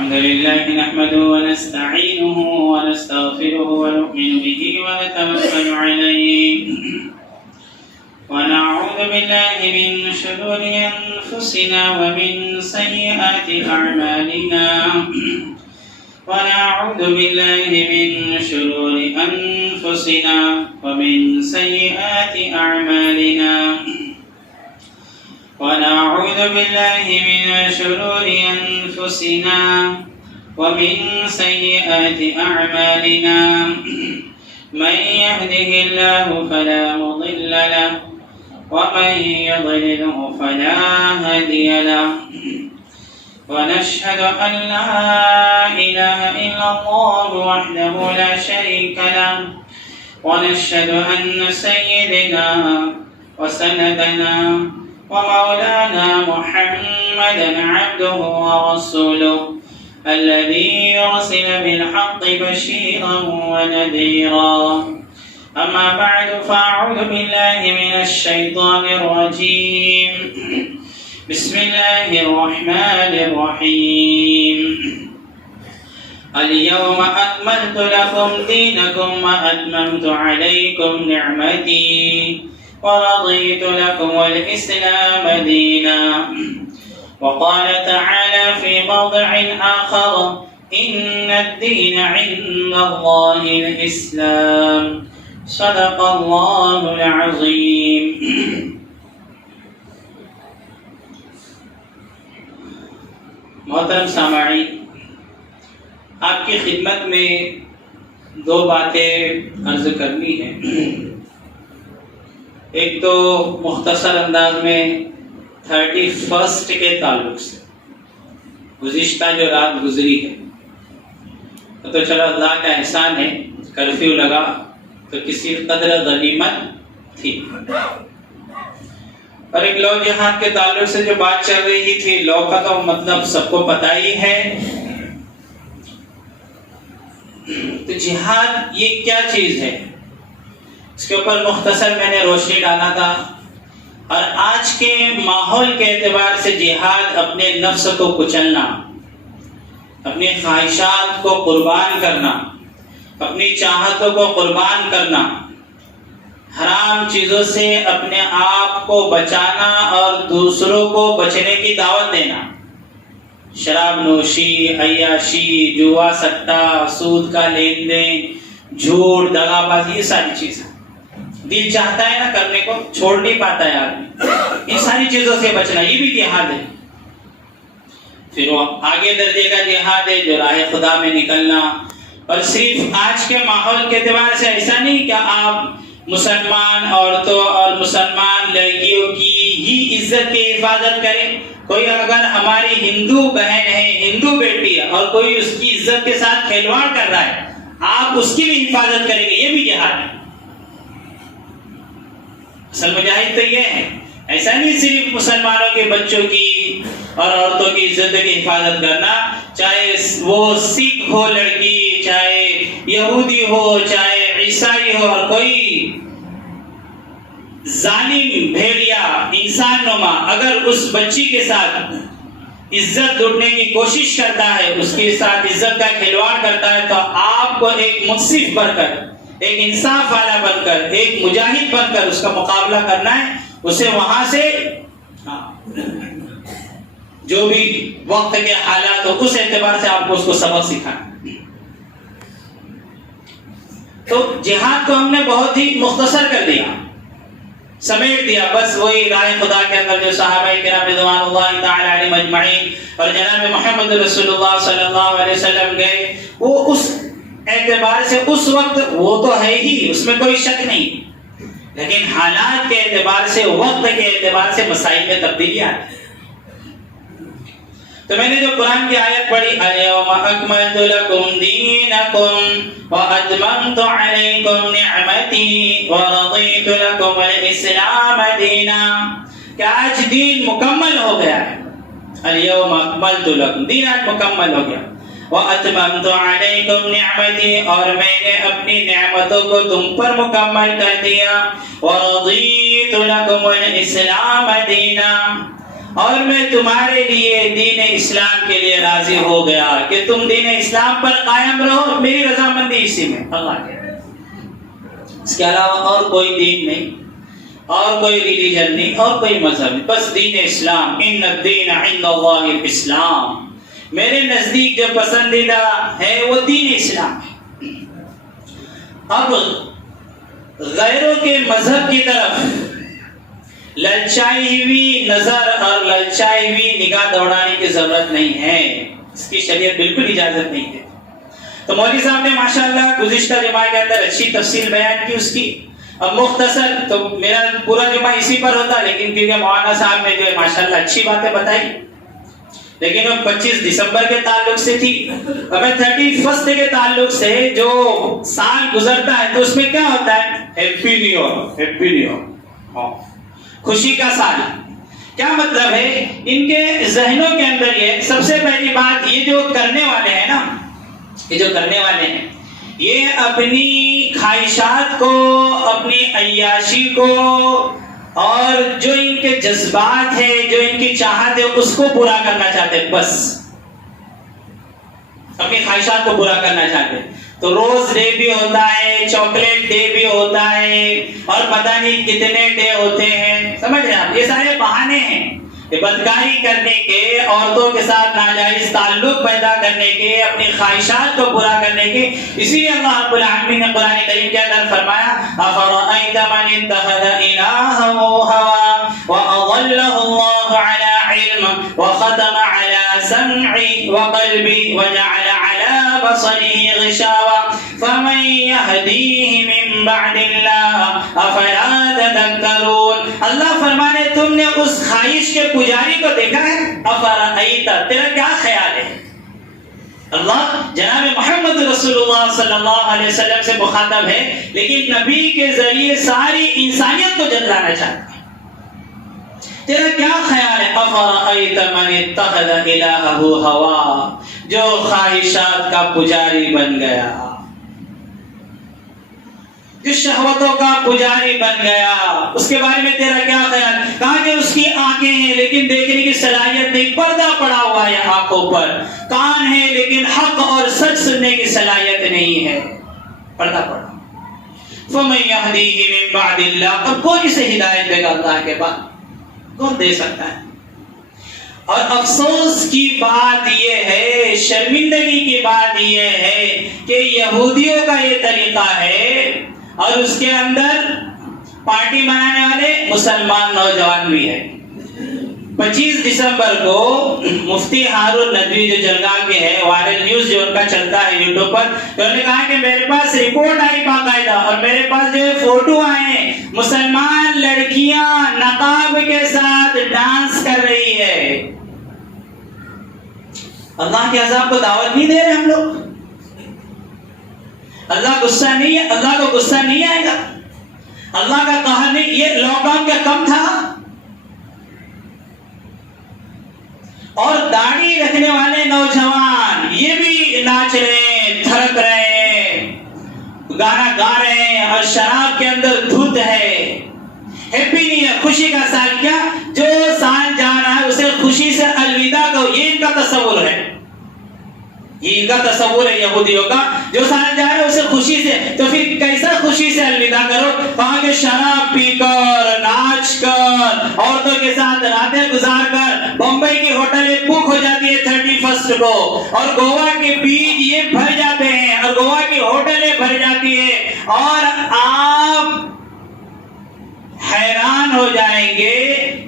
الحمد لله نحمده ونستعينه ونستغفره ونؤمن به ونتوكل عليه ونعوذ بالله من شرور أنفسنا ومن سيئات أعمالنا ونعوذ بالله من شرور أنفسنا ومن سيئات أعمالنا ونعوذ بالله من شرور أنفسنا ومن سيئات أعمالنا من يهده الله فلا مضل له ومن يضلله فلا هادي له ونشهد أن لا إله إلا الله وحده لا شريك له ونشهد أن سيدنا وسندنا ومولانا محمدا عبده ورسوله الذي يرسل بالحق بشيرا ونذيرا أما بعد فأعوذ بالله من الشيطان الرجيم بسم الله الرحمن الرحيم اليوم أكملت لكم دينكم وأتممت عليكم نعمتي ورضيت لكم الإسلام دينا وقال تعالى في موضع آخر إن الدين عند الله الإسلام صدق الله العظيم. محترم سامعین، آپ کی خدمت میں دو باتیں عرض کرنی ہیں. ایک تو مختصر انداز میں 31 کے تعلق سے گزشتہ جو رات گزری ہے تو چلو اللہ کا احسان ہے، کرفیو لگا تو کسی قدر غنیمت تھی. اور ایک لو جہاد کے تعلق سے جو بات چل رہی تھی، لو کا تو مطلب سب کو پتہ ہی ہے. تو جہاد یہ کیا چیز ہے، اس کے اوپر مختصر میں نے روشنی ڈالا تھا. اور آج کے ماحول کے اعتبار سے جہاد اپنے نفس کو کچلنا، اپنی خواہشات کو قربان کرنا، اپنی چاہتوں کو قربان کرنا، حرام چیزوں سے اپنے آپ کو بچانا اور دوسروں کو بچنے کی دعوت دینا. شراب نوشی، عیاشی، جوا سٹا، سود کا لین دین، جھوٹ، دغا بازی، یہ ساری چیزیں دل چاہتا ہے نا کرنے کو، چھوڑ نہیں پاتا ہے آدمی. ان ساری چیزوں سے بچنا یہ بھی جہاد ہے. پھر وہ آگے درجے کا جہاد ہے جو راہ خدا میں نکلنا. اور صرف آج کے ماحول کے اعتبار سے ایسا نہیں کہ آپ مسلمان عورتوں اور مسلمان لڑکیوں کی ہی عزت کی حفاظت کریں. کوئی اگر ہماری ہندو بہن ہے، ہندو بیٹی ہے، اور کوئی اس کی عزت کے ساتھ کھلواڑ کر رہا ہے، آپ اس کی بھی حفاظت کریں گے، یہ بھی جہاد ہے. اصل مجاہد تو یہ ہے. ایسا نہیں صرف مسلمانوں کے بچوں کی اور عورتوں کی عزت کی حفاظت کرنا، چاہے وہ سکھ ہو لڑکی، چاہے یہودی ہو، چاہے عیسائی ہو، اور کوئی ظالم بھیڑیا انسان نما اگر اس بچی کے ساتھ عزت لوٹنے کی کوشش کرتا ہے، اس کے ساتھ عزت کا کھلواڑ کرتا ہے، تو آپ کو ایک منصف بن کر، ایک انصاف والا بن کر، ایک مجاہد بن کر اس کا مقابلہ کرنا ہے. اسے وہاں سے جو بھی وقت کے حالات ہو اس اعتبار سے آپ کو اس کو سبق سکھانا. تو جہاد کو ہم نے بہت ہی مختصر کر دیا، سمیٹ دیا. بس وہی راہ خدا کے اندر جو صحابہ کرام رضوان اللہ تعالی علیہم اجمعین اور جناب محمد رسول اللہ صلی اللہ علیہ وسلم گئے، وہ اس اعتبار سے اس وقت وہ تو ہے ہی، اس میں کوئی شک نہیں، لیکن حالات کے اعتبار سے، وقت کے اعتبار سے مسائل میں تبدیلیاں آتی. تو میں نے جو قرآن کی آیت پڑھی، اليوم اکملت لکم دینکم واتممت علیکم نعمتی ورضیت لکم الاسلام دینا، کہ آج دین مکمل ہو گیا ہے. اليوم اکملت لکم، دین آج مکمل ہو گیا. وَأَتْمَمْتُ عَلَيْكُمْ نِعْمَتِي، اور میں نے اپنی نعمتوں کو تم پر مکمل کر دیا. وَرَضِيتُ لَكُمُ الْإِسْلَامَ دِينًا، اور میں تمہارے لیے دین اسلام کے لیے راضی ہو گیا کہ تم دین اسلام پر قائم رہو، میری رضامندی اسی میں. اللہ کے اس کے علاوہ اور کوئی دین نہیں، اور کوئی ریلیجن نہیں، اور کوئی مذہب نہیں، بس دین اسلام. ان الدین عند اللہ الاسلام، میرے نزدیک جو پسندیدہ ہے وہ دین اسلام ہے. اب غیروں کے مذہب کی طرف للچائی ہوئی نظر اور للچائی ہوئی نگاہ دوڑانے کی ضرورت نہیں ہے، اس کی شریعت بالکل اجازت نہیں ہے. تو مولوی صاحب نے ماشاءاللہ گزشتہ جمعہ کے اندر اچھی تفصیل بیان کی اس کی. اب مختصر تو میرا پورا جمعہ اسی پر ہوتا، لیکن کیونکہ مولانا صاحب نے جو ہے ماشاءاللہ اچھی باتیں بتائی، لیکن وہ 25 دسمبر کے تعلق سے تھی. ہمیں 31 کے تعلق سے جو سال گزرتا ہے تو اس میں کیا ہوتا ہے؟ Happy new year, happy new year, خوشی کا سال. کیا مطلب ہے؟ ان کے ذہنوں کے اندر یہ سب سے پہلی بات، یہ جو کرنے والے ہیں نا، یہ جو کرنے والے ہیں یہ اپنی خواہشات کو، اپنی عیاشی کو، اور جو ان کے جذبات ہے، جو ان کی چاہت ہے، اس کو پورا کرنا چاہتے ہیں. بس اپنی خواہشات کو پورا کرنا چاہتے ہیں. تو روز ڈے بھی ہوتا ہے، چاکلیٹ ڈے بھی ہوتا ہے، اور پتہ نہیں کتنے ڈے ہوتے ہیں. سمجھ رہے ہیں آپ؟ یہ سارے بہانے ہیں بدکاری کرنے کے، عورتوں کے ساتھ ناجائز تعلق پیدا کرنے کے، اپنی خواہشات کو پورا کرنے کے. اسی لیے اللہ رب العالمین نے قرآن کریم کے اندر فرمایا افرأیت من اتخذ الہہ ہوا واضلہ اللہ علی علم وختم علی سمعہ وقلبہ وجعل علی بصرہ غشاوہ فمن یہدیہ من بعد اللہ افلا تذکرون. اللہ فرمانے تم نے اس خواہش کے پجاری کو دیکھا ہے؟ افرأیت، تیرا کیا خیال ہے؟ اللہ جناب محمد رسول اللہ صلی اللہ علیہ وسلم سے مخاطب ہے، لیکن نبی کے ذریعے ساری انسانیت کو جتلانا چاہتا ہے. تیرا کیا خیال ہے؟ افرأیت من اتخذ الہہ ہوا، جو خواہشات کا پجاری بن گیا، جو شہوتوں کا پجاری بن گیا، اس کے بارے میں تیرا کیا خیال؟ کہا کہ اس کی آنکھیں ہیں لیکن دیکھنے کی صلاحیت نہیں، پردہ پڑا ہوا ہے آنکھوں پر. کان ہے لیکن حق اور سچ سننے کی صلاحیت نہیں ہے، پردہ پڑا. فمن یہدیہ من بعد اللہ، اب کون اسے ہدایت دے گا اللہ کے بعد؟ کون دے سکتا ہے؟ اور افسوس کی بات یہ ہے، شرمندگی کی بات یہ ہے کہ یہودیوں کا یہ طریقہ ہے، اور اس کے اندر پارٹی منانے والے مسلمان نوجوان بھی ہیں. 25 دسمبر کو مفتی ہارون ندوی جو جلگاہ کے ہیں، وائرل نیوز جو ان کا چلتا ہے یوٹیوب پر، تو انہوں نے کہا کہ میرے پاس رپورٹ آئی باقاعدہ، اور میرے پاس جو فوٹو آئے، مسلمان لڑکیاں نقاب کے ساتھ ڈانس کر رہی ہے. اللہ کے عذاب کو دعوت نہیں دے رہے ہم لوگ؟ اللہ غصہ نہیں ہے؟ اللہ کو غصہ نہیں آئے گا؟ اللہ کا قہر نہیں؟ یہ لاک ڈاؤن کا کم تھا؟ اور داڑھی رکھنے والے نوجوان یہ بھی ناچ رہے ہیں، تھرک رہے ہیں، گانا گا رہے ہیں، اور شراب کے اندر دھت ہے. ہیپی نیو ایئر، خوشی کا سال. کیا جو سال جا رہا ہے اسے خوشی سے الوداع کہو، یہ ان کا تصور ہے، یہ ان کا تصور ہے یہودیوں کا. جو سال جا رہا ہے اسے خوشی سے، تو پھر کیسا خوشی سے الوداع کرو؟ کہاں کہ شراب پی کر، ناچ کر، عورتوں کے ساتھ راتیں گزار کر بمبئی کی ہوٹلیں بک ہو جاتی ہے 31 کو، اور گوا کے بیچ یہ بھر جاتے ہیں، اور گوا کی ہوٹلیں بھر جاتی ہے. اور آپ حیران ہو جائیں گے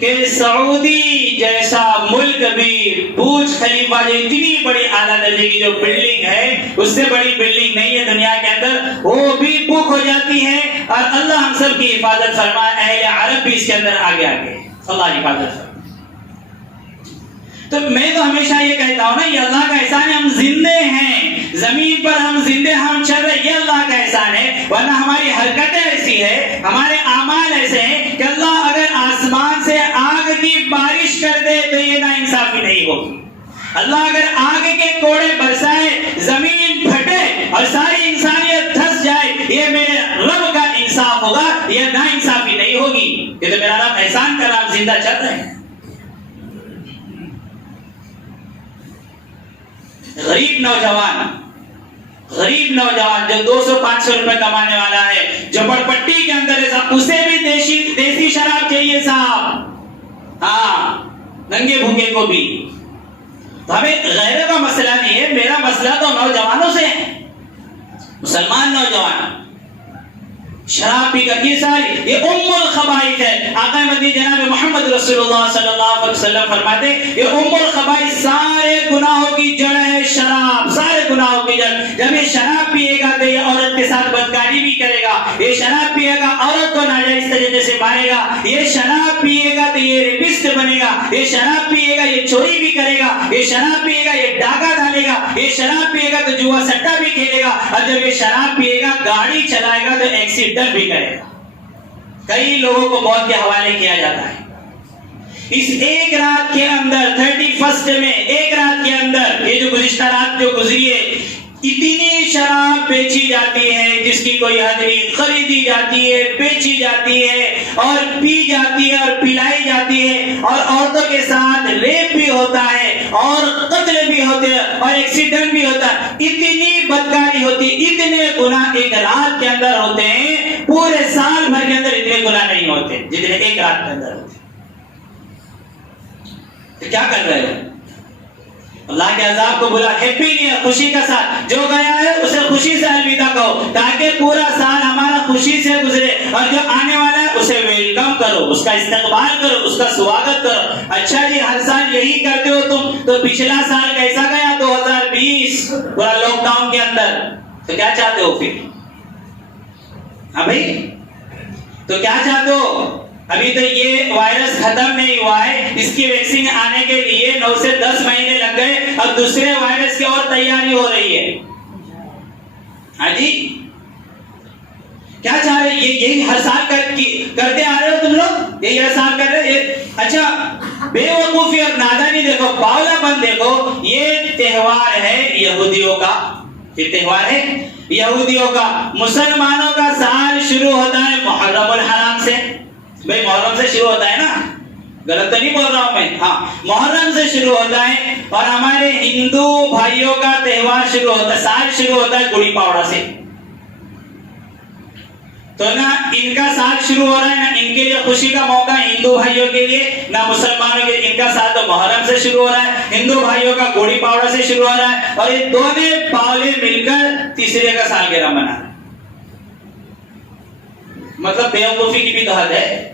کہ سعودی جیسا ملک بھی برج خلیفہ جو اتنی بڑی اعلیٰ درجے کی جو بلڈنگ ہے، اس سے بڑی بلڈنگ نہیں ہے دنیا کے اندر، وہ بھی بک ہو جاتی ہے. اور اللہ ہم سب کی حفاظت فرمائے، اہل عرب بھی اس کے اندر آگے آگے، اللہ حفاظت فرمائے. تو میں تو ہمیشہ یہ کہتا ہوں نا، یہ اللہ کا احسان ہے، ہم زندے ہیں زمین پر، ہم زندے، ہم چل رہے، یہ اللہ کا احسان ہے. ورنہ ہماری حرکتیں ایسی ہے، ہمارے اعمال ایسے ہیں کہ اللہ اگر آسمان سے آگ کی بارش کر دے تو یہ ناانصافی نہیں ہوگی. اللہ اگر آگ کے کوڑے برسائے، زمین پھٹے اور ساری انسانیت دھس جائے، یہ میرے رب کا انصاف ہوگا، یہ ناانصافی نہیں ہوگی. یہ تو میرا رب احسان کر رہا، ہم زندہ چل رہے ہیں. غریب نوجوان جو 200-500 روپے کمانے والا ہے، جھوپڑپٹی کے اندر ہے، اسے بھی دیسی شراب چاہیے صاحب، ہاں ننگے بھوکے کو بھی. تو ہمیں غیروں کا مسئلہ نہیں ہے، میرا مسئلہ تو نوجوانوں سے ہے. مسلمان نوجوان شراب پی کر یہ ساری یہ الخبائث ہے. آقا مدنی جناب محمد رسول اللہ صلی اللہ علیہ وسلم فرماتے یہ الخبائث سارے گناہوں کی جڑ ہے شراب، سارے گناہوں کی جڑ. جب یہ شراب پیے گا تو یہ عورت کے ساتھ بدکاری بھی کرے گا، یہ شراب پیے گا عورت کو ناجائز طریقے سے مارے گا، یہ شراب پیے گا تو یہ ریپسٹ بنے گا، یہ شراب پیے گا یہ چوری بھی کرے گا، یہ شراب پیے گا یہ ڈاکہ ڈالے گا، یہ شراب پیے گا تو جوا سٹا بھی کھیلے گا، اور جب یہ شراب پیے گا گاڑی چلائے گا تو ایکسیڈنٹ بھی کرے گا. کئی لوگوں کو موت کے حوالے کیا جاتا ہے. اس ایک رات کے اندر 31 میں ایک رات کے اندر یہ جو گزشتہ رات جو گزری ہے اتنی شراب بیچی جاتی ہے جس کی کوئی حد نہیں، خریدی جاتی ہے، بیچی جاتی ہے اور پی جاتی ہے اور پلائی جاتی ہے، اور عورتوں کے ساتھ ریپ بھی ہوتا ہے اور قتل بھی ہوتے ہیں اور ایکسیڈنٹ بھی ہوتا ہے. اتنی بدکاری ہوتی، اتنے گناہ ایک رات کے اندر ہوتے ہیں، پورے سال بھر کے اندر اتنے گناہ نہیں ہوتے جتنے ایک رات کے اندر ہوتے. تو کیا کر رہے ہیں؟ اللہ کے عذاب کو بلا. ہیپی نیو ایئر، خوشی کا ساتھ. جو گیا ہے اسے خوشی سے الوداع کہو تاکہ پورا سال ہمارا خوشی سے گزرے، اور جو آنے والا ہے اسے ویلکم کرو، اس کا استقبال کرو، اس کا سواگت کرو. اچھا جی ہر سال یہی کرتے ہو تم، تو پچھلا سال کیسا گیا 2020 پورا لاک ڈاؤن کے اندر؟ تو کیا چاہتے ہو پھر؟ ہاں بھائی تو کیا چاہتے ہو؟ ابھی تو یہ وائرس ختم نہیں ہوا ہے، اس کی ویکسین آنے کے لیے 9 سے 10 مہینے لگ گئے، اب دوسرے وائرس کی اور تیاری ہو رہی ہے. ہاں جی کیا چاہ رہے؟ یہی ہر سال کرتے آ رہے ہو تم لوگ، یہی ہر سال کر رہے. اچھا بے وقوفی اور نادانی دیکھو، باولا پن دیکھو. یہ تہوار ہے یہودیوں کا، یہ تہوار ہے یہودیوں کا. مسلمانوں کا سال شروع ہوتا ہے محرم الحرام سے. بھئی محرم سے شروع ہوتا ہے نا، غلط تو نہیں بول رہا ہوں میں؟ ہاں محرم سے شروع ہوتا ہے. اور ہمارے ہندو بھائیوں کا تہوار شروع ہوتا ہے، سال شروع ہوتا ہے گڑی پاوڑا سے. تو نہ ان کا سال شروع ہو رہا ہے، نہ ان کے لیے خوشی کا موقع ہندو بھائیوں کے لیے، نہ مسلمانوں کے. ان کا سال تو محرم سے شروع ہو رہا ہے، ہندو بھائیوں کا گڑی پاوڑا سے شروع ہو رہا ہے، اور یہ دونوں پاولے مل کر تیسرے کا سالگرہ منا رہے ہیں. مطلب بیوقوفی کی بھی تو حد ہے.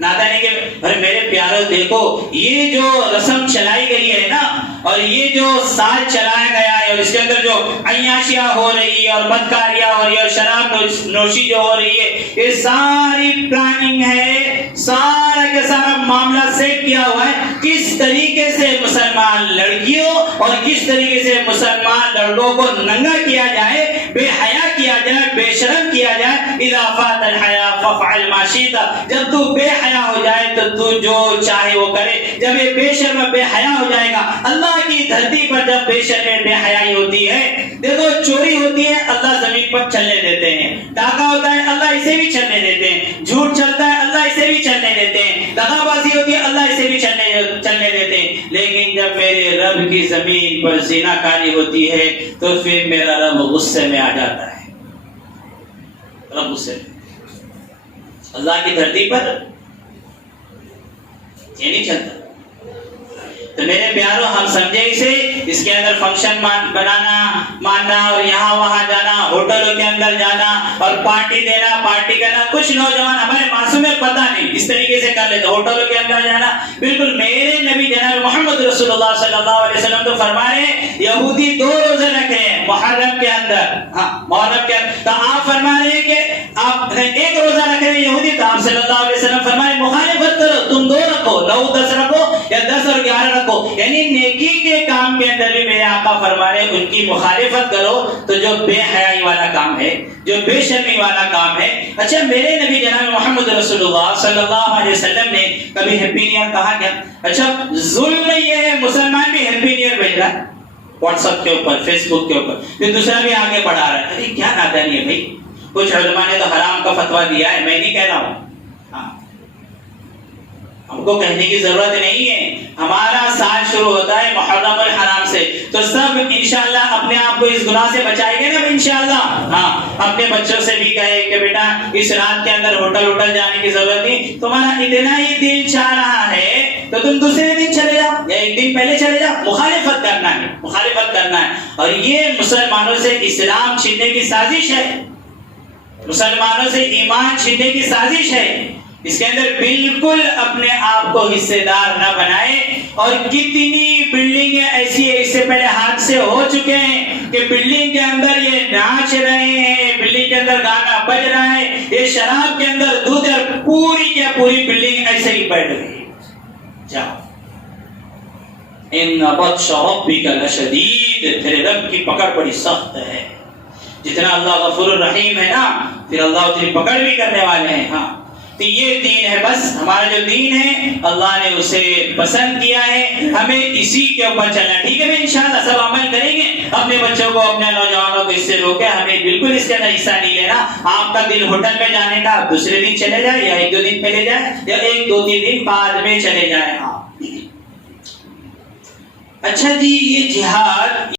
نادانی کے ارے میرے پیارو دیکھو یہ جو رسم چلائی گئی ہے نا، اور یہ جو سال چلایا گیا ہے، اور اس کے اندر جو عیاشیاں ہو رہی ہے اور بدکاریاں ہو رہی ہے اور شراب نوشی جو ہو رہی ہے، یہ ساری پلاننگ ہے، سارا کے سارا معاملہ سیٹ کیا ہوا ہے کس طریقے سے مسلمان لڑکیوں اور کس طریقے سے مسلمان لڑکوں کو ننگا کیا جائے، بے حیا کیا جائے، بے شرم کیا جائے. اذا فات الحیا فافعل ما شئت. جب تو بے حیا ہو جائے تو تو جو چاہے وہ کرے. جب یہ بے شرم بے حیا ہو جائے گا، اللہ کی دھرتی پر جب بے شرم بے حیائی ہوتی ہے، دیکھو چوری ہوتی ہے اللہ زمین پر چلنے دیتے ہیں، ڈاکہ ہوتا ہے اللہ اسے بھی چلنے دیتے ہیں، جھوٹ چلتا ہے اللہ اسے بھی چلنے دیتے ہیں، دغا بازی ہوتی ہے اللہ اسے بھی چلنے دیتے ہیں. لیکن جب میرے رب کی زمین پر زنا کاری ہوتی ہے تو پھر میرا رب غصے میں آ جاتا ہے. رب غصے میں. اللہ کی دھرتی پر یہ نہیں چلتا. تو میرے پیاروں ہم سمجھے اسے، اس کے اندر فنکشن بنانا ماننا اور یہاں وہاں جانا، ہوٹلوں کے اندر جانا اور پارٹی دینا پارٹی کرنا. کچھ نوجوان ہمارے معصوم پتہ نہیں اس طریقے سے کر لیتے، ہوٹلوں کے اندر جانا. بالکل میرے نبی جناب محمد رسول اللہ صلی اللہ علیہ وسلم تو فرما رہے ہیں یہودی 2 روزے رکھے ہیں محرم کے اندر. ہاں محرم کے اندر تو آپ فرما رہے ہیں کہ آپ 1 روزہ رکھ رہے ہیں یہودی، تو آپ صلی اللہ علیہ وسلم فرما رہے ہیں مخالفت کرو، تم 2 رکھو، 9 10 رکھو یا 10 اور 11 رکھو. یعنی نیکی کے کام کے اندر بھی میرے آقا فرما رہے ہیں ان کی مخالفت کرو تو جو بے حیائی والا کام ہے، جو بے شرمی والا کام ہے. اچھا میرے نبی جناب محمد رسول اللہ صلی اللہ علیہ وسلم نے کبھی ہیپی نیو ایئر کہا کیا؟ اچھا ظلم یہ ہے مسلمان بھی ہیپی نیو ایئر بھیج رہا ہے واٹس ایپ کے اوپر، فیس بک کے اوپر، پھر دوسرا بھی آگے بڑھا رہا ہے. ارے کیا نادانی ہے بھائی. کچھ علماء نے تو حرام کا فتویٰ دیا ہے، میں نہیں کہہ رہا ہوں. ہاں ہم کو کہنے کی ضرورت نہیں ہے. ہمارا سال شروع ہوتا ہے محرم الحرام سے, تو سب انشاءاللہ اپنے آپ کو اس گناہ سے بچائیں گے نا انشاءاللہ. ہاں, اپنے بچوں سے بھی کہے کہ بیٹا اس رات کے اندر ہوٹل جانے کی ضرورت نہیں, تمہارا اتنا ہی دل چاہ رہا ہے تو تم دوسرے دن چلے جاؤ یا ایک دن پہلے چلے جاؤ. مخالفت کرنا ہے, مخالفت کرنا ہے. اور یہ مسلمانوں سے اسلام چھیننے کی سازش ہے, مسلمانوں سے ایمان چھیننے کی سازش ہے. اس کے اندر بالکل اپنے آپ کو حصے دار نہ بنائے. اور کتنی بلڈنگیں ایسی ہیں, اس سے پہلے حادثے ہو چکے ہیں کہ بلڈنگ کے اندر یہ ناچ رہے ہیں, بلڈنگ کے اندر گانا بج رہا ہے, یہ شراب کے اندر دودھ, اور پوری کی پوری بلڈنگ ایسے ہی بیٹھ گئی. جاؤ, ان بطش ربک لشدید, تیرے رب کی پکڑ بڑی سخت ہے. جتنا اللہ غفور الرحیم ہے نا, پھر اللہ تیری پکڑ بھی کرنے والے ہیں. ہاں, تو یہ دین ہے. بس ہمارا جو دین ہے اللہ نے اسے پسند کیا ہے, ہمیں اسی کے اوپر چلنا. ٹھیک ہے, انشاءاللہ سب عمل کریں گے. اپنے بچوں کو, اپنے نوجوانوں کو اس سے روکے, ہمیں بالکل اس کے اندر حصہ نہیں لینا. آپ کا دل ہوٹل میں جانے کا, آپ دوسرے دن چلے جائیں یا ایک دو دن پہلے جائیں یا ایک دو تین دن بعد میں چلے جائیں. ہاں, اچھا جی, یہ جہاد